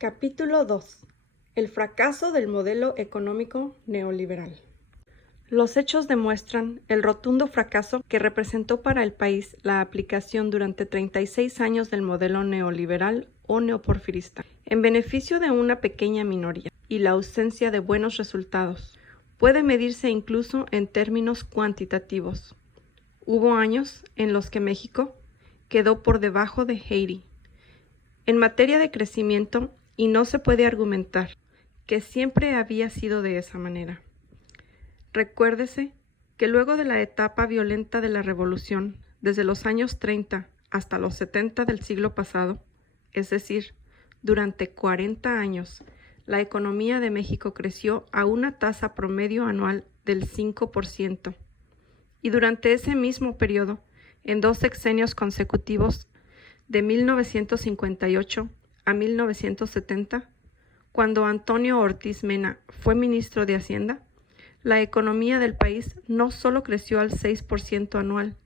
Capítulo 2. El fracaso del modelo económico neoliberal. Los hechos demuestran el rotundo fracaso que representó para el país la aplicación durante 36 años del modelo neoliberal o neoporfirista, en beneficio de una pequeña minoría, y la ausencia de buenos resultados. Puede medirse incluso en términos cuantitativos. Hubo años en los que México quedó por debajo de Haití en materia de crecimiento, y no se puede argumentar que siempre había sido de esa manera. Recuérdese que luego de la etapa violenta de la revolución, desde los años 30 hasta los 70 del siglo pasado, es decir, durante 40 años, la economía de México creció a una tasa promedio anual del 5%, y durante ese mismo periodo, en 2 sexenios consecutivos, de 1958 a 1970, cuando Antonio Ortiz Mena fue ministro de Hacienda, la economía del país no solo creció al 6% anual,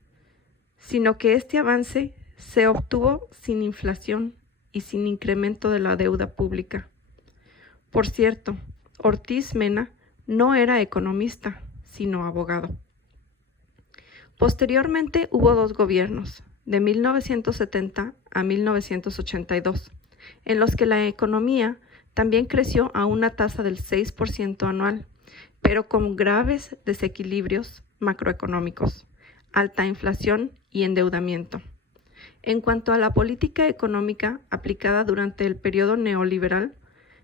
sino que este avance se obtuvo sin inflación y sin incremento de la deuda pública. Por cierto, Ortiz Mena no era economista, sino abogado. Posteriormente hubo 2 gobiernos, de 1970 a 1982, en los que la economía también creció a una tasa del 6% anual, pero con graves desequilibrios macroeconómicos, alta inflación y endeudamiento. En cuanto a la política económica aplicada durante el periodo neoliberal,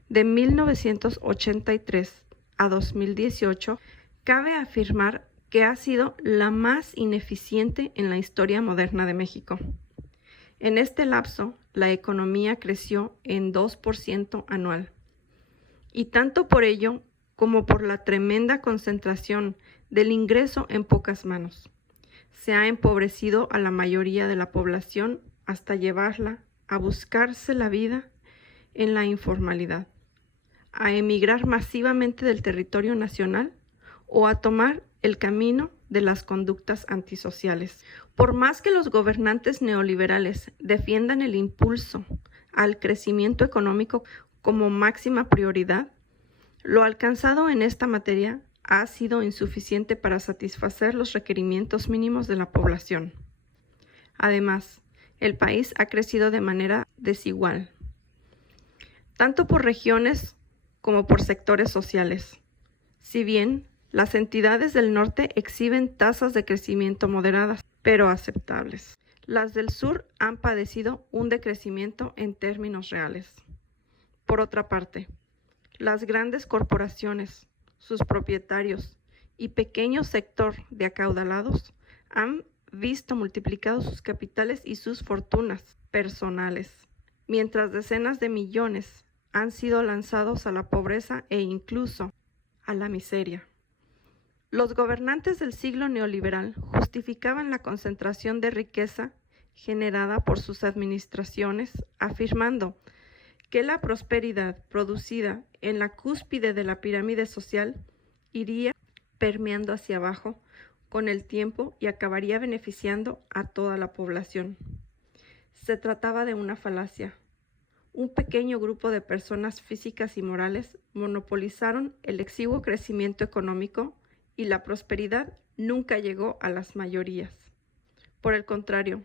de 1983 a 2018, cabe afirmar que ha sido la más ineficiente en la historia moderna de México. En este lapso, la economía creció en 2% anual. Y tanto por ello como por la tremenda concentración del ingreso en pocas manos, se ha empobrecido a la mayoría de la población hasta llevarla a buscarse la vida en la informalidad, a emigrar masivamente del territorio nacional o a tomar el camino de las conductas antisociales. Por más que los gobernantes neoliberales defiendan el impulso al crecimiento económico como máxima prioridad, lo alcanzado en esta materia ha sido insuficiente para satisfacer los requerimientos mínimos de la población. Además, el país ha crecido de manera desigual, tanto por regiones como por sectores sociales. Si bien las entidades del norte exhiben tasas de crecimiento moderadas, pero aceptables, las del sur han padecido un decrecimiento en términos reales. Por otra parte, las grandes corporaciones, sus propietarios y pequeño sector de acaudalados han visto multiplicados sus capitales y sus fortunas personales, mientras decenas de millones han sido lanzados a la pobreza e incluso a la miseria. Los gobernantes del siglo neoliberal justificaban la concentración de riqueza generada por sus administraciones, afirmando que la prosperidad producida en la cúspide de la pirámide social iría permeando hacia abajo con el tiempo y acabaría beneficiando a toda la población. Se trataba de una falacia. Un pequeño grupo de personas físicas y morales monopolizaron el exiguo crecimiento económico y la prosperidad nunca llegó a las mayorías. Por el contrario,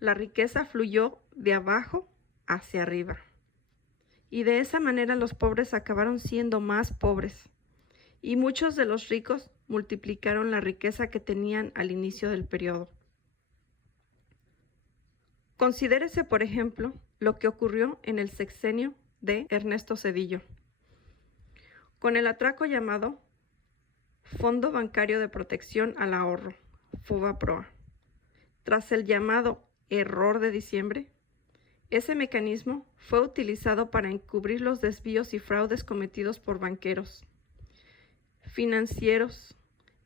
la riqueza fluyó de abajo hacia arriba. Y de esa manera los pobres acabaron siendo más pobres, y muchos de los ricos multiplicaron la riqueza que tenían al inicio del periodo. Considérese, por ejemplo, lo que ocurrió en el sexenio de Ernesto Zedillo, con el atraco llamado Fondo Bancario de Protección al Ahorro, FOBAPROA. Tras el llamado error de diciembre, ese mecanismo fue utilizado para encubrir los desvíos y fraudes cometidos por banqueros, financieros,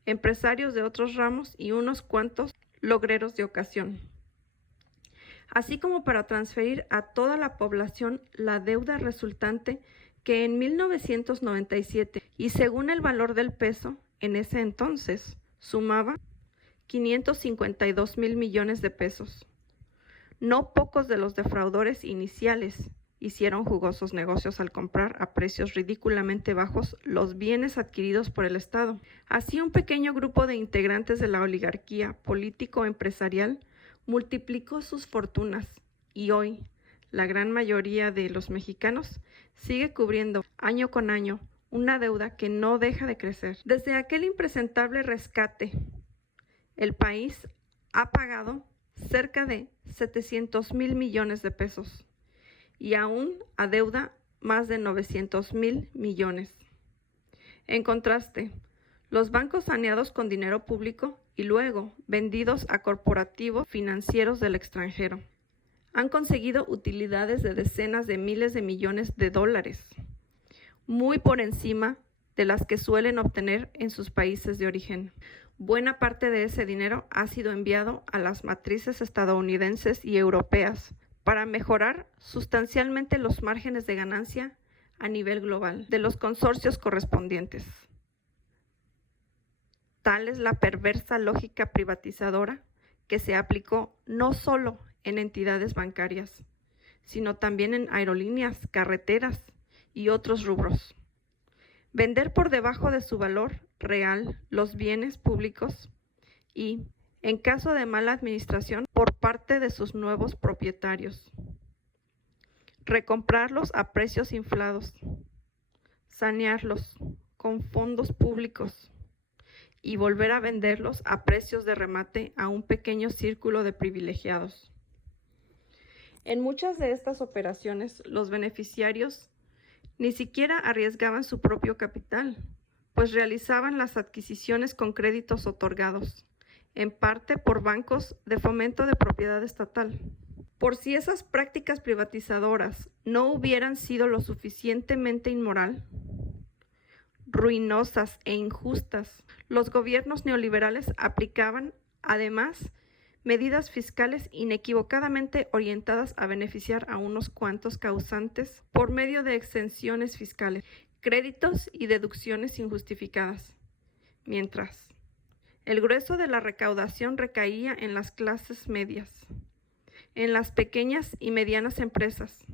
empresarios de otros ramos y unos cuantos logreros de ocasión, así como para transferir a toda la población la deuda resultante que en 1997, y según el valor del peso, en ese entonces, sumaba 552,000 millones de pesos. No pocos de los defraudadores iniciales hicieron jugosos negocios al comprar a precios ridículamente bajos los bienes adquiridos por el Estado. Así, un pequeño grupo de integrantes de la oligarquía político-empresarial multiplicó sus fortunas y hoy la gran mayoría de los mexicanos sigue cubriendo año con año una deuda que no deja de crecer. Desde aquel impresentable rescate, el país ha pagado cerca de 700,000 millones de pesos y aún adeuda más de 900,000 millones. En contraste, los bancos saneados con dinero público y luego vendidos a corporativos financieros del extranjero han conseguido utilidades de decenas de miles de millones de dólares, muy por encima de las que suelen obtener en sus países de origen. Buena parte de ese dinero ha sido enviado a las matrices estadounidenses y europeas para mejorar sustancialmente los márgenes de ganancia a nivel global de los consorcios correspondientes. Tal es la perversa lógica privatizadora que se aplicó no solo en entidades bancarias, sino también en aerolíneas, carreteras y otros rubros. Vender por debajo de su valor real los bienes públicos y, en caso de mala administración, por parte de sus nuevos propietarios. Recomprarlos a precios inflados, sanearlos con fondos públicos y volver a venderlos a precios de remate a un pequeño círculo de privilegiados. En muchas de estas operaciones, los beneficiarios ni siquiera arriesgaban su propio capital, pues realizaban las adquisiciones con créditos otorgados, en parte por bancos de fomento de propiedad estatal. Por si esas prácticas privatizadoras no hubieran sido lo suficientemente inmoral, ruinosas e injustas, los gobiernos neoliberales aplicaban, además, medidas fiscales inequivocadamente orientadas a beneficiar a unos cuantos causantes por medio de exenciones fiscales, créditos y deducciones injustificadas, mientras el grueso de la recaudación recaía en las clases medias, en las pequeñas y medianas empresas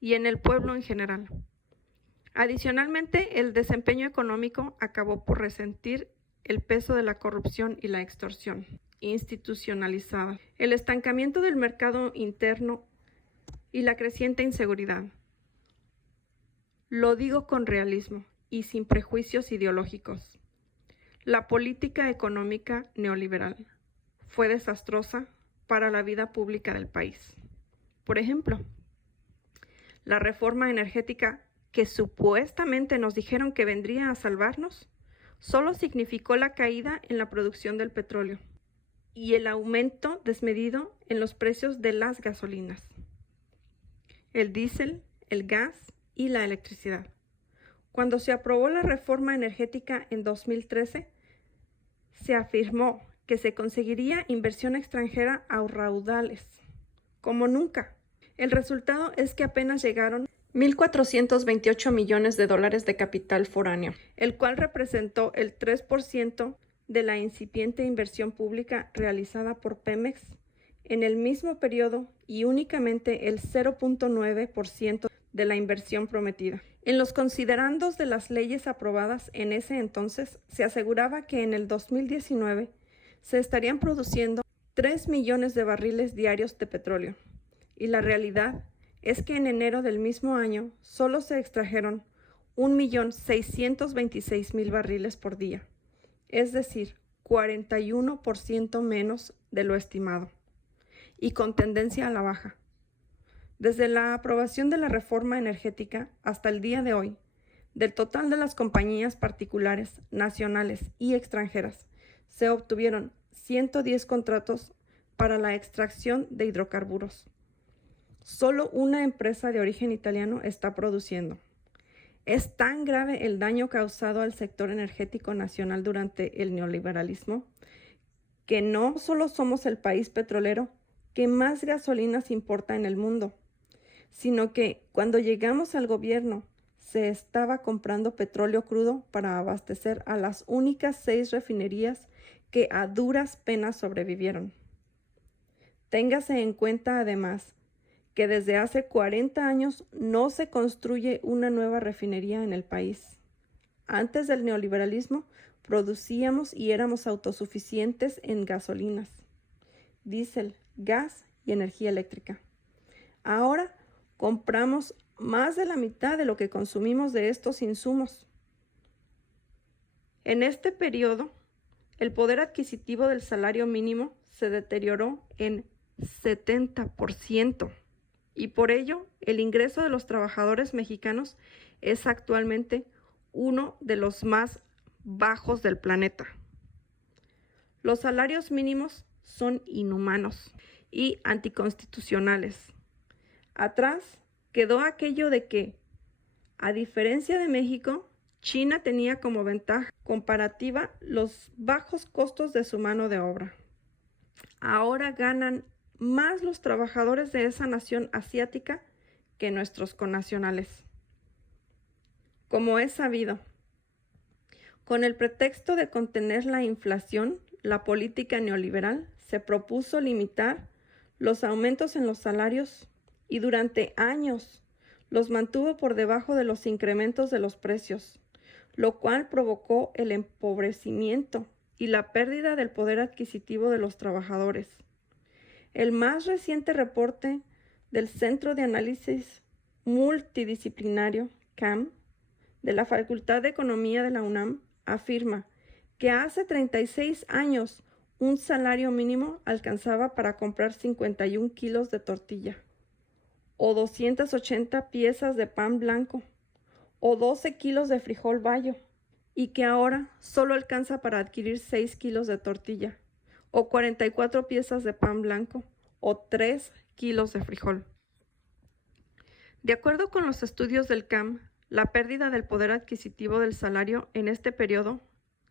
y en el pueblo en general. Adicionalmente, el desempeño económico acabó por resentir el peso de la corrupción y la extorsión institucionalizada, el estancamiento del mercado interno y la creciente inseguridad. Lo digo con realismo y sin prejuicios ideológicos. La política económica neoliberal fue desastrosa para la vida pública del país. Por ejemplo, la reforma energética que supuestamente nos dijeron que vendría a salvarnos, solo significó la caída en la producción del petróleo y el aumento desmedido en los precios de las gasolinas, el diésel, el gas y la electricidad. Cuando se aprobó la reforma energética en 2013, se afirmó que se conseguiría inversión extranjera a raudales, como nunca. El resultado es que apenas llegaron 1.428 millones de dólares de capital foráneo, el cual representó el 3% de la incipiente inversión pública realizada por Pemex en el mismo periodo y únicamente el 0.9% de la inversión prometida. En los considerandos de las leyes aprobadas en ese entonces, se aseguraba que en el 2019 se estarían produciendo 3 millones de barriles diarios de petróleo, y la realidad es que en enero del mismo año solo se extrajeron 1.626.000 barriles por día, es decir, 41% menos de lo estimado, y con tendencia a la baja. Desde la aprobación de la reforma energética hasta el día de hoy, del total de las compañías particulares, nacionales y extranjeras, se obtuvieron 110 contratos para la extracción de hidrocarburos. Solo una empresa de origen italiano está produciendo. Es tan grave el daño causado al sector energético nacional durante el neoliberalismo que no solo somos el país petrolero que más gasolinas importa en el mundo, sino que cuando llegamos al gobierno se estaba comprando petróleo crudo para abastecer a las únicas 6 refinerías que a duras penas sobrevivieron. Téngase en cuenta además que desde hace 40 años no se construye una nueva refinería en el país. Antes del neoliberalismo, producíamos y éramos autosuficientes en gasolinas, diésel, gas y energía eléctrica. Ahora compramos más de la mitad de lo que consumimos de estos insumos. En este periodo, el poder adquisitivo del salario mínimo se deterioró en 70%, y por ello el ingreso de los trabajadores mexicanos es actualmente uno de los más bajos del planeta. Los salarios mínimos son inhumanos y anticonstitucionales. Atrás quedó aquello de que, a diferencia de México, China tenía como ventaja comparativa los bajos costos de su mano de obra. Ahora ganan más los trabajadores de esa nación asiática que nuestros connacionales. Como es sabido, con el pretexto de contener la inflación, la política neoliberal se propuso limitar los aumentos en los salarios y durante años los mantuvo por debajo de los incrementos de los precios, lo cual provocó el empobrecimiento y la pérdida del poder adquisitivo de los trabajadores. El más reciente reporte del Centro de Análisis Multidisciplinario, CAM, de la Facultad de Economía de la UNAM, afirma que hace 36 años un salario mínimo alcanzaba para comprar 51 kilos de tortilla, o 280 piezas de pan blanco, o 12 kilos de frijol bayo, y que ahora solo alcanza para adquirir 6 kilos de tortilla, o 44 piezas de pan blanco, o 3 kilos de frijol. De acuerdo con los estudios del CAM, la pérdida del poder adquisitivo del salario en este periodo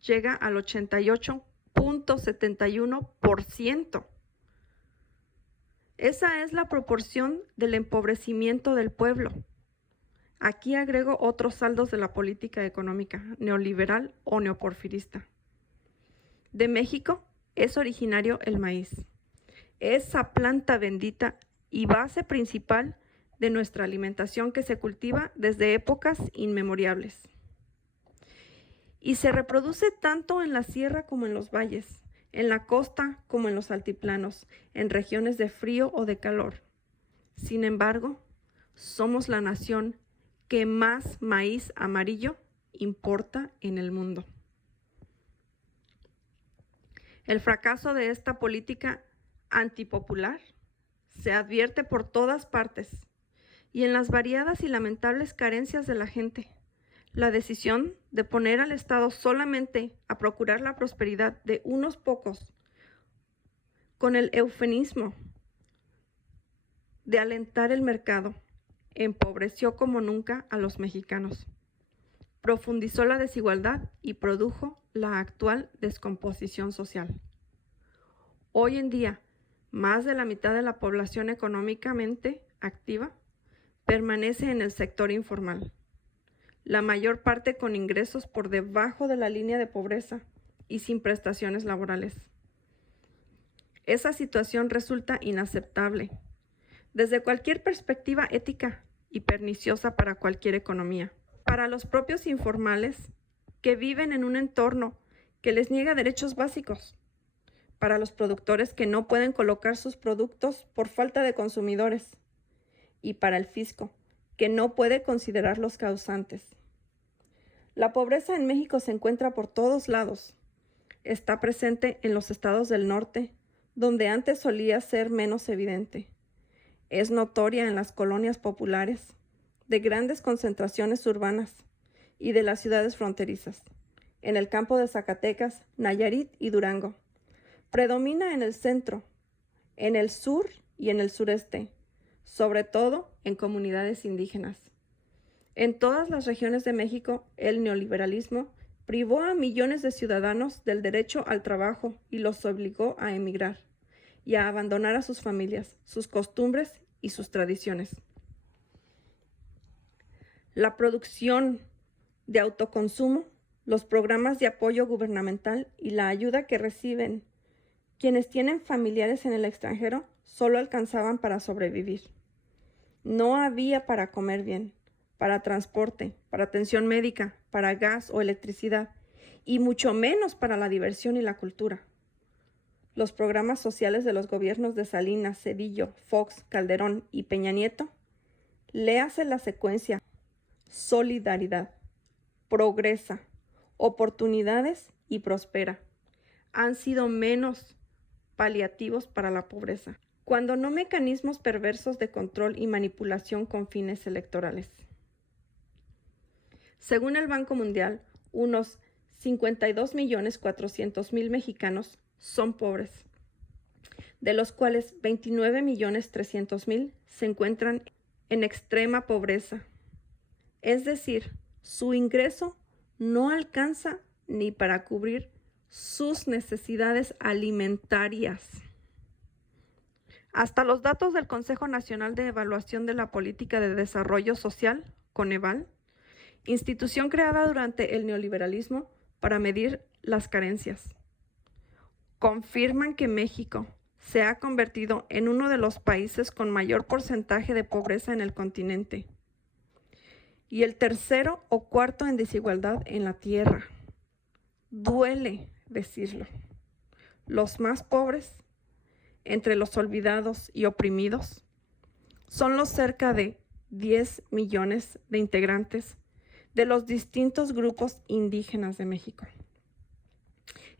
llega al 88.71%. Esa es la proporción del empobrecimiento del pueblo. Aquí agrego otros saldos de la política económica neoliberal o neoporfirista. De México es originario el maíz, esa planta bendita y base principal de nuestra alimentación que se cultiva desde épocas inmemoriales. Y se reproduce tanto en la sierra como en los valles, en la costa como en los altiplanos, en regiones de frío o de calor. Sin embargo, somos la nación que más maíz amarillo importa en el mundo. El fracaso de esta política antipopular se advierte por todas partes y en las variadas y lamentables carencias de la gente. La decisión de poner al Estado solamente a procurar la prosperidad de unos pocos, con el eufemismo de alentar el mercado, empobreció como nunca a los mexicanos, profundizó la desigualdad y produjo la actual descomposición social. Hoy en día, más de la mitad de la población económicamente activa permanece en el sector informal, la mayor parte con ingresos por debajo de la línea de pobreza y sin prestaciones laborales. Esa situación resulta inaceptable desde cualquier perspectiva ética y perniciosa para cualquier economía. Para los propios informales que viven en un entorno que les niega derechos básicos, para los productores que no pueden colocar sus productos por falta de consumidores, y para el fisco, que no puede considerar los causantes. La pobreza en México se encuentra por todos lados. Está presente en los estados del norte, donde antes solía ser menos evidente. Es notoria en las colonias populares, de grandes concentraciones urbanas y de las ciudades fronterizas, en el campo de Zacatecas, Nayarit y Durango. Predomina en el centro, en el sur y en el sureste, sobre todo en comunidades indígenas. En todas las regiones de México, el neoliberalismo privó a millones de ciudadanos del derecho al trabajo y los obligó a emigrar y a abandonar a sus familias, sus costumbres y sus tradiciones. La producción de autoconsumo, los programas de apoyo gubernamental y la ayuda que reciben quienes tienen familiares en el extranjero solo alcanzaban para sobrevivir. No había para comer bien, para transporte, para atención médica, para gas o electricidad, y mucho menos para la diversión y la cultura. Los programas sociales de los gobiernos de Salinas, Zedillo, Fox, Calderón y Peña Nieto, léase la secuencia: solidaridad, progresa, oportunidades y prospera, han sido menos paliativos para la pobreza, cuando no mecanismos perversos de control y manipulación con fines electorales. Según el Banco Mundial, unos 52.400.000 mexicanos son pobres, de los cuales 29.300.000 se encuentran en extrema pobreza. Es decir, su ingreso no alcanza ni para cubrir sus necesidades alimentarias. Hasta los datos del Consejo Nacional de Evaluación de la Política de Desarrollo Social, Coneval, institución creada durante el neoliberalismo para medir las carencias, confirman que México se ha convertido en uno de los países con mayor porcentaje de pobreza en el continente y el tercero o cuarto en desigualdad en la tierra. Duele decirlo. Los más pobres, entre los olvidados y oprimidos, son los cerca de 10 millones de integrantes de los distintos grupos indígenas de México.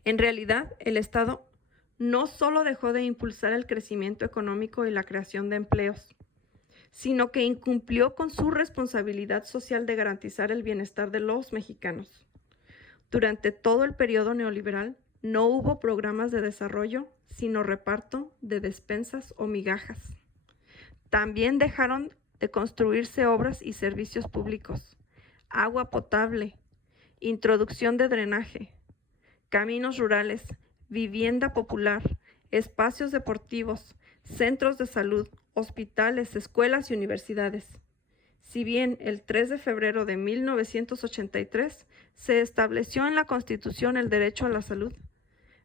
En realidad, el Estado no solo dejó de impulsar el crecimiento económico y la creación de empleos, sino que incumplió con su responsabilidad social de garantizar el bienestar de los mexicanos. Durante todo el periodo neoliberal no hubo programas de desarrollo, sino reparto de despensas o migajas. También dejaron de construirse obras y servicios públicos, agua potable, introducción de drenaje, caminos rurales, vivienda popular, espacios deportivos, centros de salud, hospitales, escuelas y universidades. Si bien el 3 de febrero de 1983 se estableció en la Constitución el derecho a la salud,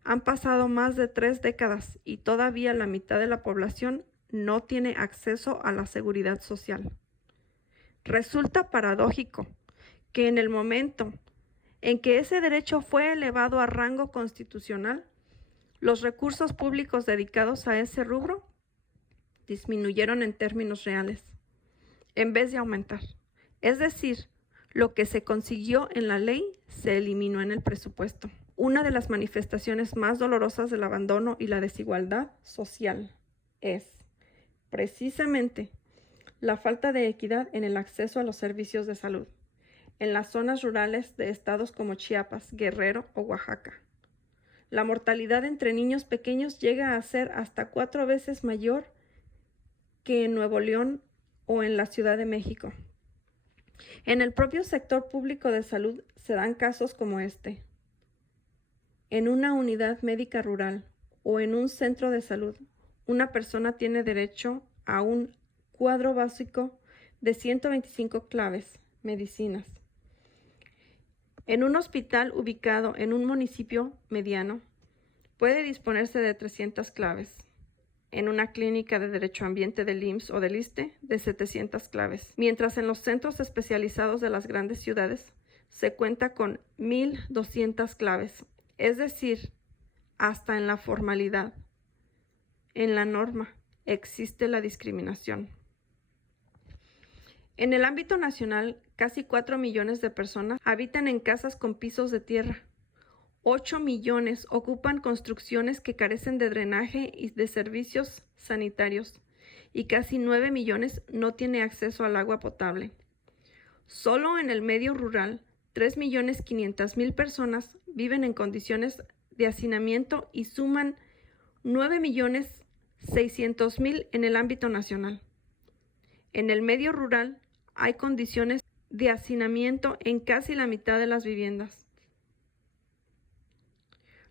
han pasado más de 3 décadas y todavía la mitad de la población no tiene acceso a la seguridad social. Resulta paradójico que en el momento en que ese derecho fue elevado a rango constitucional, los recursos públicos dedicados a ese rubro disminuyeron en términos reales, en vez de aumentar. Es decir, lo que se consiguió en la ley se eliminó en el presupuesto. Una de las manifestaciones más dolorosas del abandono y la desigualdad social es, precisamente, la falta de equidad en el acceso a los servicios de salud en las zonas rurales de estados como Chiapas, Guerrero o Oaxaca. La mortalidad entre niños pequeños llega a ser hasta 4 veces mayor que en Nuevo León o en la Ciudad de México. En el propio sector público de salud se dan casos como este. En una unidad médica rural o en un centro de salud, una persona tiene derecho a un cuadro básico de 125 claves, medicinas. En un hospital ubicado en un municipio mediano, puede disponerse de 300 claves. En una clínica de derecho ambiente del IMSS o del ISSSTE, de 700 claves. Mientras en los centros especializados de las grandes ciudades se cuenta con 1,200 claves. Es decir, hasta en la formalidad, en la norma, existe la discriminación. En el ámbito nacional, casi 4 millones de personas habitan en casas con pisos de tierra. 8 millones ocupan construcciones que carecen de drenaje y de servicios sanitarios, y casi 9 millones no tienen acceso al agua potable. Solo en el medio rural, 3.500.000 personas viven en condiciones de hacinamiento y suman 9.600.000 en el ámbito nacional. En el medio rural hay condiciones de hacinamiento en casi la mitad de las viviendas.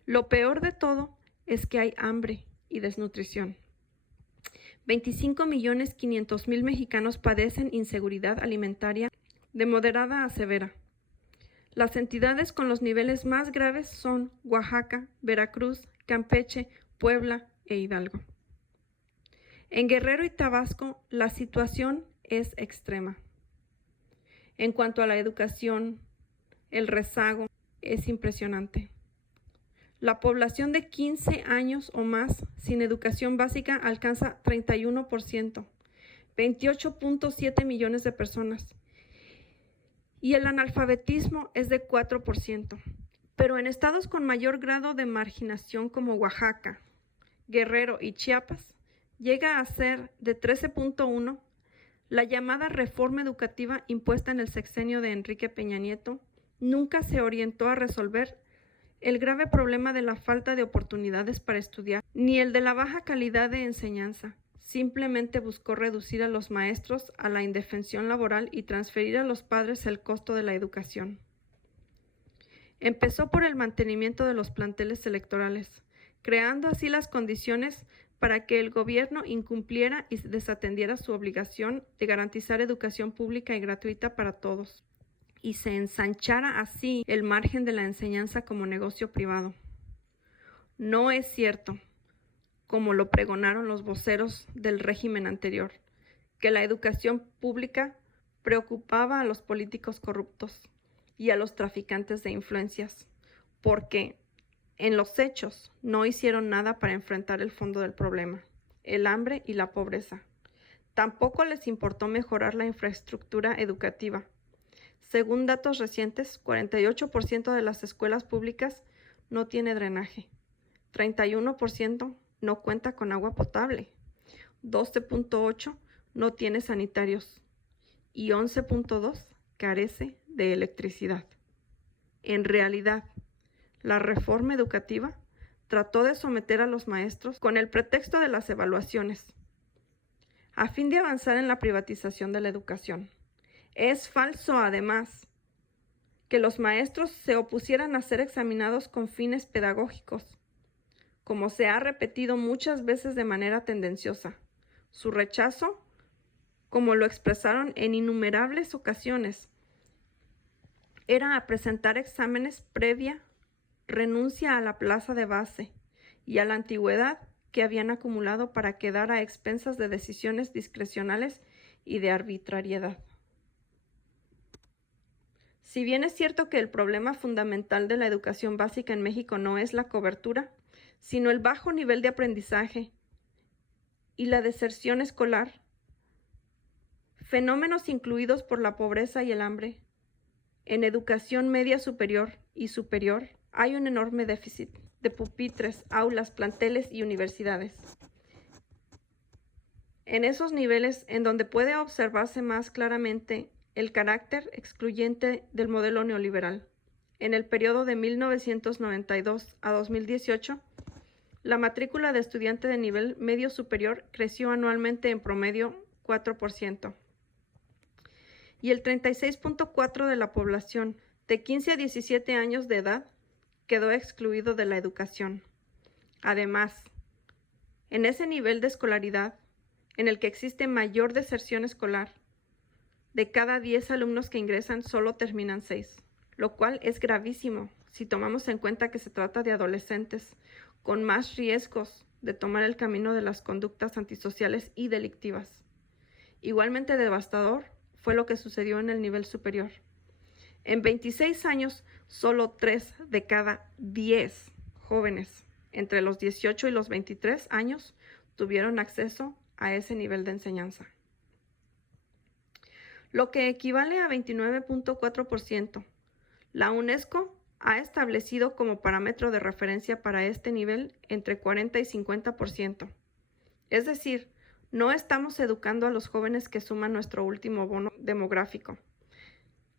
Lo peor de todo es que hay hambre y desnutrición. 25.500.000 mexicanos padecen inseguridad alimentaria de moderada a severa. Las entidades con los niveles más graves son Oaxaca, Veracruz, Campeche, Puebla e Hidalgo. En Guerrero y Tabasco, la situación es extrema. En cuanto a la educación, el rezago es impresionante. La población de 15 años o más sin educación básica alcanza 31%, 28.7 millones de personas. Y el analfabetismo es de 4%. Pero en estados con mayor grado de marginación como Oaxaca, Guerrero y Chiapas, llega a ser de 13.1%. La llamada reforma educativa impuesta en el sexenio de Enrique Peña Nieto nunca se orientó a resolver el grave problema de la falta de oportunidades para estudiar, ni el de la baja calidad de enseñanza. Simplemente buscó reducir a los maestros a la indefensión laboral y transferir a los padres el costo de la educación. Empezó por el mantenimiento de los planteles electorales, creando así las condiciones para que el gobierno incumpliera y desatendiera su obligación de garantizar educación pública y gratuita para todos, y se ensanchara así el margen de la enseñanza como negocio privado. No es cierto, como lo pregonaron los voceros del régimen anterior, que la educación pública preocupaba a los políticos corruptos y a los traficantes de influencias, porque en los hechos no hicieron nada para enfrentar el fondo del problema, el hambre y la pobreza. Tampoco les importó mejorar la infraestructura educativa. Según datos recientes, 48% de las escuelas públicas no tiene drenaje, 31% no cuenta con agua potable, 12.8% no tiene sanitarios y 11.2% carece de electricidad. En realidad, la reforma educativa trató de someter a los maestros con el pretexto de las evaluaciones, a fin de avanzar en la privatización de la educación. Es falso, además, que los maestros se opusieran a ser examinados con fines pedagógicos, como se ha repetido muchas veces de manera tendenciosa. Su rechazo, como lo expresaron en innumerables ocasiones, era a presentar exámenes previa renuncia a la plaza de base y a la antigüedad que habían acumulado para quedar a expensas de decisiones discrecionales y de arbitrariedad. Si bien es cierto que el problema fundamental de la educación básica en México no es la cobertura, sino el bajo nivel de aprendizaje y la deserción escolar, fenómenos incluidos por la pobreza y el hambre, en educación media superior y superior, hay un enorme déficit de pupitres, aulas, planteles y universidades. En esos niveles en donde puede observarse más claramente el carácter excluyente del modelo neoliberal. En el periodo de 1992 a 2018, la matrícula de estudiante de nivel medio superior creció anualmente en promedio 4%. Y el 36.4% de la población de 15 a 17 años de edad quedó excluido de la educación. Además, en ese nivel de escolaridad, en el que existe mayor deserción escolar, de cada 10 alumnos que ingresan solo terminan 6, lo cual es gravísimo si tomamos en cuenta que se trata de adolescentes con más riesgos de tomar el camino de las conductas antisociales y delictivas. Igualmente devastador fue lo que sucedió en el nivel superior. En 26 años, solo 3 de cada 10 jóvenes entre los 18 y los 23 años tuvieron acceso a ese nivel de enseñanza, lo que equivale a 29.4%. La UNESCO ha establecido como parámetro de referencia para este nivel entre 40 y 50%. Es decir, no estamos educando a los jóvenes que suman nuestro último bono demográfico.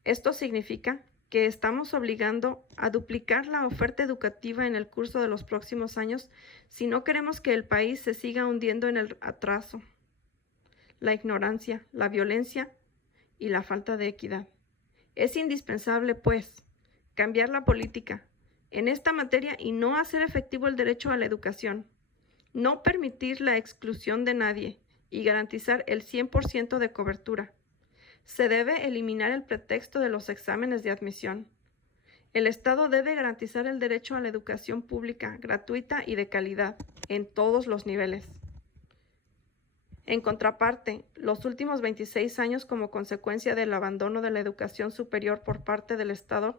Esto significa que estamos obligando a duplicar la oferta educativa en el curso de los próximos años si no queremos que el país se siga hundiendo en el atraso, la ignorancia, la violencia y la falta de equidad. Es indispensable, pues, cambiar la política en esta materia y no hacer efectivo el derecho a la educación, no permitir la exclusión de nadie y garantizar el 100% de cobertura. Se debe eliminar el pretexto de los exámenes de admisión. El Estado debe garantizar el derecho a la educación pública, gratuita y de calidad, en todos los niveles. En contraparte, los últimos 26 años, como consecuencia del abandono de la educación superior por parte del Estado,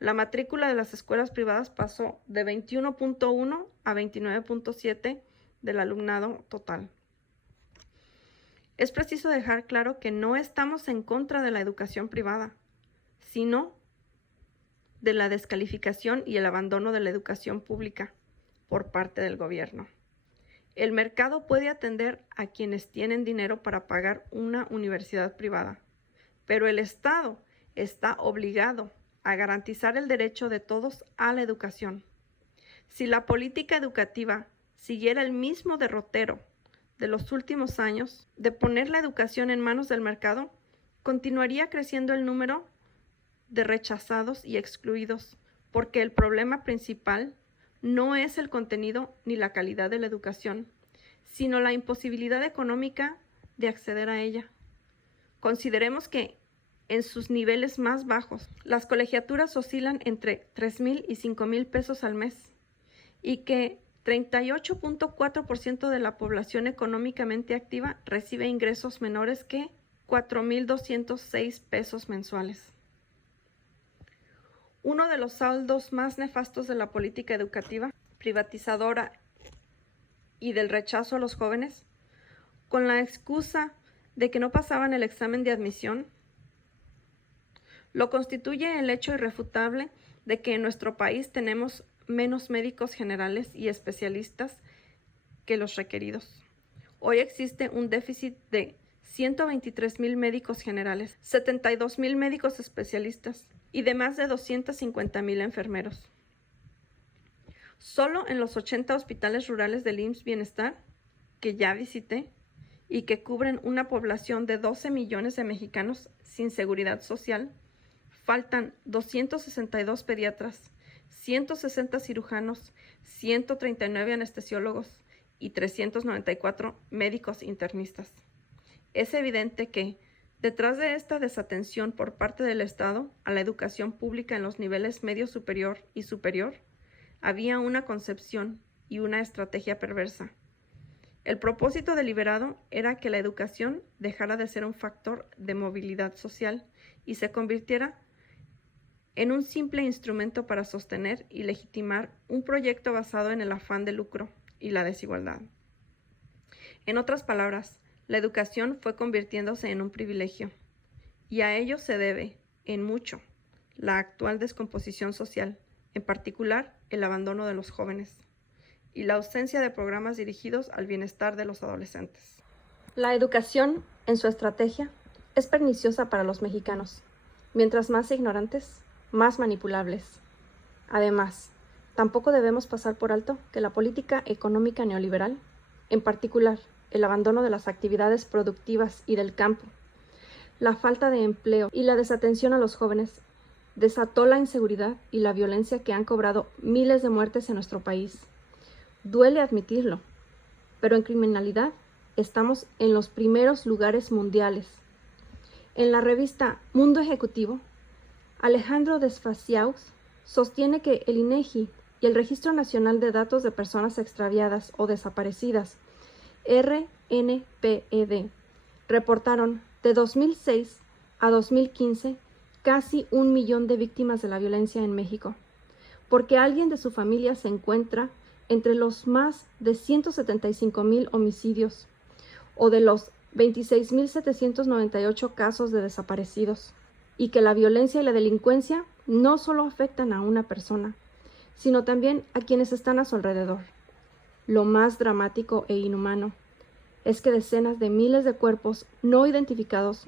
la matrícula de las escuelas privadas pasó de 21.1 a 29.7 del alumnado total. Es preciso dejar claro que no estamos en contra de la educación privada, sino de la descalificación y el abandono de la educación pública por parte del gobierno. El mercado puede atender a quienes tienen dinero para pagar una universidad privada, pero el Estado está obligado a garantizar el derecho de todos a la educación. Si la política educativa siguiera el mismo derrotero de los últimos años de poner la educación en manos del mercado, continuaría creciendo el número de rechazados y excluidos, porque el problema principal no es el contenido ni la calidad de la educación, sino la imposibilidad económica de acceder a ella. Consideremos que en sus niveles más bajos, las colegiaturas oscilan entre 3,000 y 5,000 pesos al mes y que 38.4% de la población económicamente activa recibe ingresos menores que 4,206 pesos mensuales. Uno de los saldos más nefastos de la política educativa, privatizadora y del rechazo a los jóvenes, con la excusa de que no pasaban el examen de admisión, lo constituye el hecho irrefutable de que en nuestro país tenemos menos médicos generales y especialistas que los requeridos. Hoy existe un déficit de 123,000 médicos generales, 72,000 médicos especialistas y de más de 250,000 enfermeros. Solo en los 80 hospitales rurales del IMSS Bienestar, que ya visité, y que cubren una población de 12 millones de mexicanos sin seguridad social, faltan 262 pediatras, 160 cirujanos, 139 anestesiólogos y 394 médicos internistas. Es evidente que, detrás de esta desatención por parte del Estado a la educación pública en los niveles medio superior y superior, había una concepción y una estrategia perversa. El propósito deliberado era que la educación dejara de ser un factor de movilidad social y se convirtiera en un simple instrumento para sostener y legitimar un proyecto basado en el afán de lucro y la desigualdad. En otras palabras, la educación fue convirtiéndose en un privilegio, y a ello se debe, en mucho, la actual descomposición social, en particular el abandono de los jóvenes, y la ausencia de programas dirigidos al bienestar de los adolescentes. La educación, en su estrategia, es perniciosa para los mexicanos. Mientras más ignorantes, más manipulables. Además, tampoco debemos pasar por alto que la política económica neoliberal, en particular el abandono de las actividades productivas y del campo, la falta de empleo y la desatención a los jóvenes, desató la inseguridad y la violencia que han cobrado miles de muertes en nuestro país. Duele admitirlo, pero en criminalidad estamos en los primeros lugares mundiales. En la revista Mundo Ejecutivo, Alejandro Desfaciaux sostiene que el INEGI y el Registro Nacional de Datos de Personas Extraviadas o Desaparecidas, RNPED, reportaron de 2006 a 2015 casi 1 millón de víctimas de la violencia en México, porque alguien de su familia se encuentra entre los más de 175,000 homicidios o de los 26,798 casos de desaparecidos, y que la violencia y la delincuencia no solo afectan a una persona, sino también a quienes están a su alrededor. Lo más dramático e inhumano es que decenas de miles de cuerpos no identificados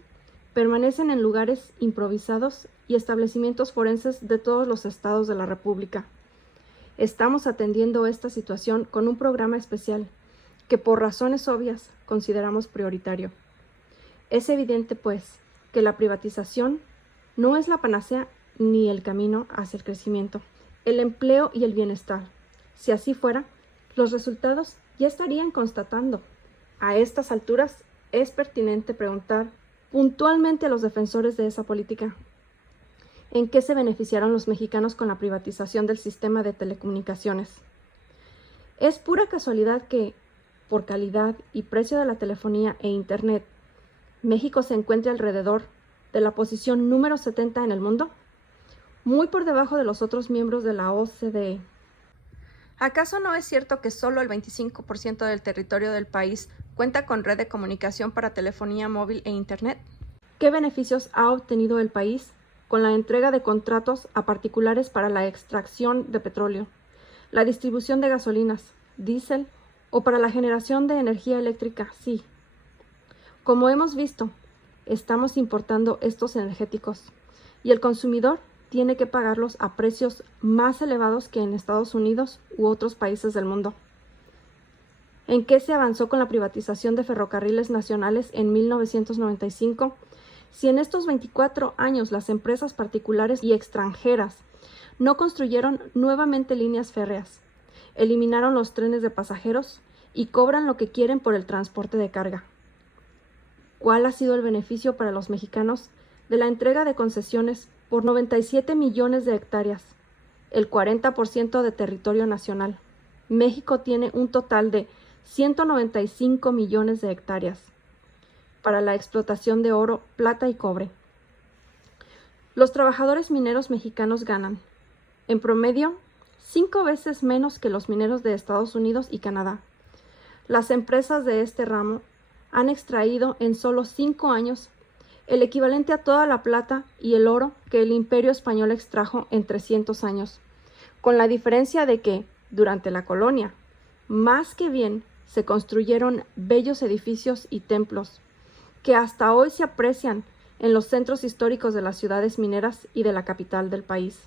permanecen en lugares improvisados y establecimientos forenses de todos los estados de la República. Estamos atendiendo esta situación con un programa especial que por razones obvias consideramos prioritario. Es evidente, pues, que la privatización no es la panacea ni el camino hacia el crecimiento, el empleo y el bienestar. Si así fuera, los resultados ya estarían constatando. A estas alturas es pertinente preguntar puntualmente a los defensores de esa política: ¿en qué se beneficiaron los mexicanos con la privatización del sistema de telecomunicaciones? Es pura casualidad que, por calidad y precio de la telefonía e Internet, México se encuentra alrededor de la posición número 70 en el mundo, muy por debajo de los otros miembros de la OCDE. ¿Acaso no es cierto que solo el 25% del territorio del país cuenta con red de comunicación para telefonía móvil e Internet? ¿Qué beneficios ha obtenido el país con la entrega de contratos a particulares para la extracción de petróleo, la distribución de gasolinas, diésel o para la generación de energía eléctrica? Sí. Como hemos visto, estamos importando estos energéticos y el consumidor tiene que pagarlos a precios más elevados que en Estados Unidos u otros países del mundo. ¿En qué se avanzó con la privatización de ferrocarriles nacionales en 1995? Si en estos 24 años las empresas particulares y extranjeras no construyeron nuevamente líneas férreas, eliminaron los trenes de pasajeros y cobran lo que quieren por el transporte de carga. ¿Cuál ha sido el beneficio para los mexicanos de la entrega de concesiones por 97 millones de hectáreas, el 40% de territorio nacional? México tiene un total de 195 millones de hectáreas para la explotación de oro, plata y cobre. Los trabajadores mineros mexicanos ganan, en promedio, 5 veces menos que los mineros de Estados Unidos y Canadá. Las empresas de este ramo han extraído en solo 5 años el equivalente a toda la plata y el oro que el Imperio Español extrajo en 300 años, con la diferencia de que, durante la colonia, más que bien se construyeron bellos edificios y templos, que hasta hoy se aprecian en los centros históricos de las ciudades mineras y de la capital del país,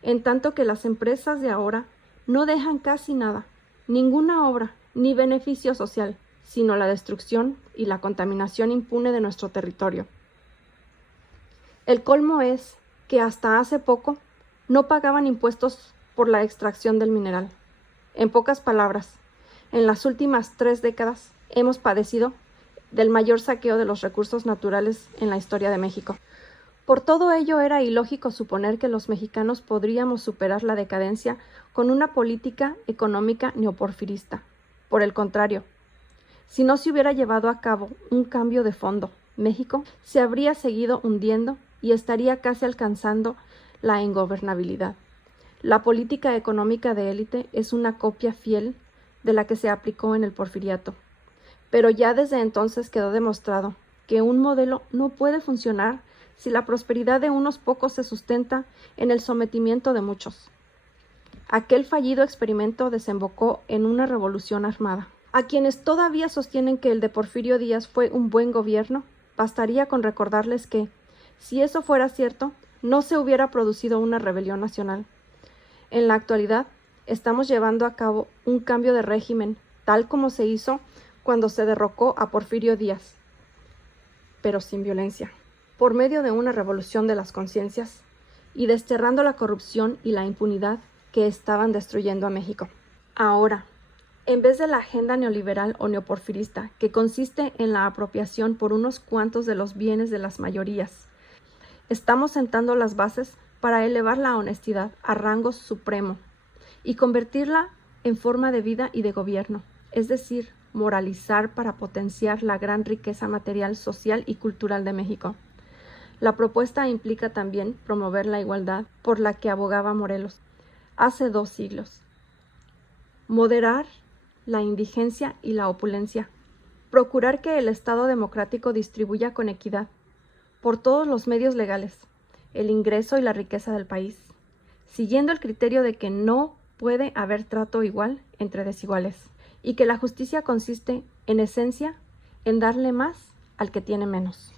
en tanto que las empresas de ahora no dejan casi nada, ninguna obra ni beneficio social, sino la destrucción y la contaminación impune de nuestro territorio. El colmo es que hasta hace poco no pagaban impuestos por la extracción del mineral. En pocas palabras, en las últimas 3 décadas hemos padecido del mayor saqueo de los recursos naturales en la historia de México. Por todo ello era ilógico suponer que los mexicanos podríamos superar la decadencia con una política económica neoporfirista. Por el contrario, si no se hubiera llevado a cabo un cambio de fondo, México se habría seguido hundiendo y estaría casi alcanzando la ingobernabilidad. La política económica de élite es una copia fiel de la que se aplicó en el Porfiriato, pero ya desde entonces quedó demostrado que un modelo no puede funcionar si la prosperidad de unos pocos se sustenta en el sometimiento de muchos. Aquel fallido experimento desembocó en una revolución armada. A quienes todavía sostienen que el de Porfirio Díaz fue un buen gobierno, bastaría con recordarles que, si eso fuera cierto, no se hubiera producido una rebelión nacional. En la actualidad, estamos llevando a cabo un cambio de régimen, tal como se hizo cuando se derrocó a Porfirio Díaz, pero sin violencia, por medio de una revolución de las conciencias y desterrando la corrupción y la impunidad que estaban destruyendo a México. Ahora, en vez de la agenda neoliberal o neoporfirista, que consiste en la apropiación por unos cuantos de los bienes de las mayorías, estamos sentando las bases para elevar la honestidad a rango supremo y convertirla en forma de vida y de gobierno, es decir, moralizar para potenciar la gran riqueza material, social y cultural de México. La propuesta implica también promover la igualdad por la que abogaba Morelos hace 2 siglos. Moderar la indigencia y la opulencia. Procurar que el Estado democrático distribuya con equidad, por todos los medios legales, el ingreso y la riqueza del país, siguiendo el criterio de que no puede haber trato igual entre desiguales, y que la justicia consiste, en esencia, en darle más al que tiene menos.